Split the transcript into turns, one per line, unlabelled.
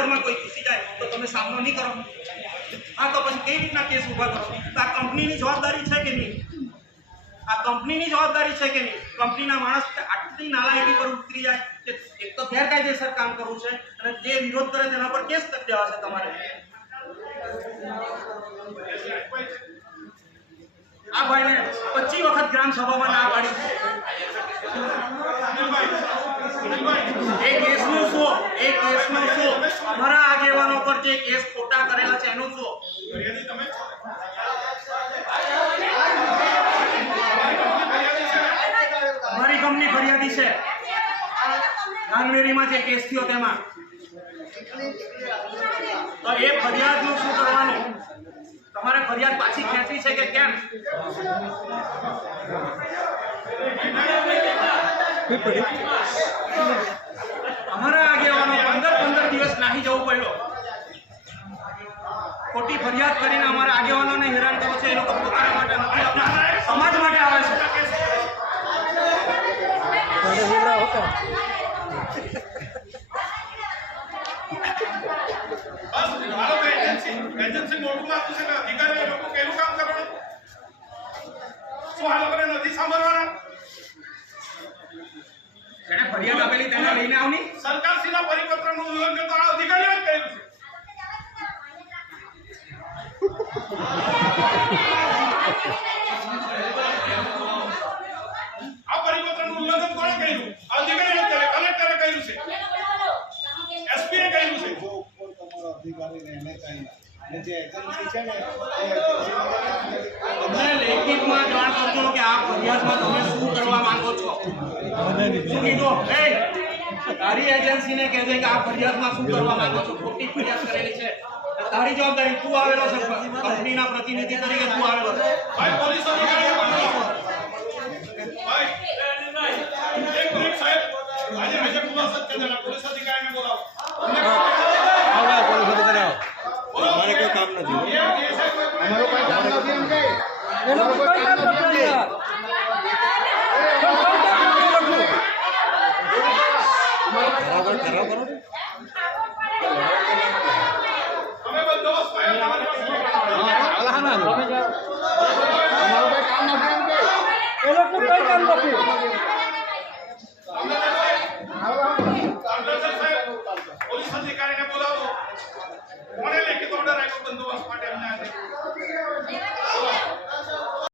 ઘરમાં કોઈ ઘૂસી જાય, તો તમે સામનો નહીં કરો. હા, તો પછી કઈ રીતના કેસ ઊભા કરો? આ કંપનીની જવાબદારી છે કે નહીં? આ કંપનીની જવાબદારી છે કે નહીં? કંપનીના માણસ આટલી નાલાયકી પર ઉતરી જાય કે એક તો ગેરકાયદેસર કામ કરવું છે અને જે વિરોધ કરે તેના પર કેસ કરી દેવા છે તમારે. આ ભાઈને પચીસ વખત ગ્રામ સભામાં ના પાડી. એ કેસનું શું? એ કેસનું શું? અમારા આગેવાનો પર જે કેસ ખોટા કરેલા છે, એનું શું? અમારી કંપની ફરિયાદી છે. ગાંધમેરીમાં જે કેસ થયો તેમાં. તો એ ફરિયાદનું શું કરવાનું? તમારે ફરિયાદ પાછી ખેંચવી છે કે કેમ? અમારા નાહી જવું પડ્યું. ખોટી ફરિયાદ કરીને અમારા આગેવાનોને હેરાન કરો છે, એ લોકો પોતાના માટે નથી આપણા સમાજ માટે આવે છે.
નથી હાલો
જેણે ફરિયાદ આપેલી તેને લઈને આવની?
સરકારશ્રીના પરિપત્રનું ઉલ્લંઘન તો આ અધિકારીઓ જ કર્યું છે. આ પરિપત્રનું ઉલ્લંઘન કોણે કર્યું? આ અધિકારીઓ જ કરે કલેક્ટરે કર્યું છે. એસપીએ કર્યું છે.
જો ઉપર તમારો અધિકારીને એને કહી અને જે એજન્સી છે ને એ એજન્સી
અમને લેખિતમાં જાણ કરજો કે આ ફરિયાદમાં તમે શું છો શું કીધું તારી એજન્સીને કહેજે કે આ ફરિયાદમાં શું કરવા માંગો છો? ખોટી ફરિયાદ કરેલી છે. તારી જવાબદારી તું આવેલો છે કંપનીના પ્રતિનિધિ તરીકે તું આવેલો છે.
ભાઈ પોલીસ અધિકારીને બોલાવો ભાઈ એક મિનિટ સાહેબ. આજે જ કરી દેના પોલીસ અધિકારીને બોલાવો.
અમારે કોઈ કામ નથી.
કોઈ
અમારું કોઈ કામ નથી. એમ કે બરાબર
Carlos Lopes.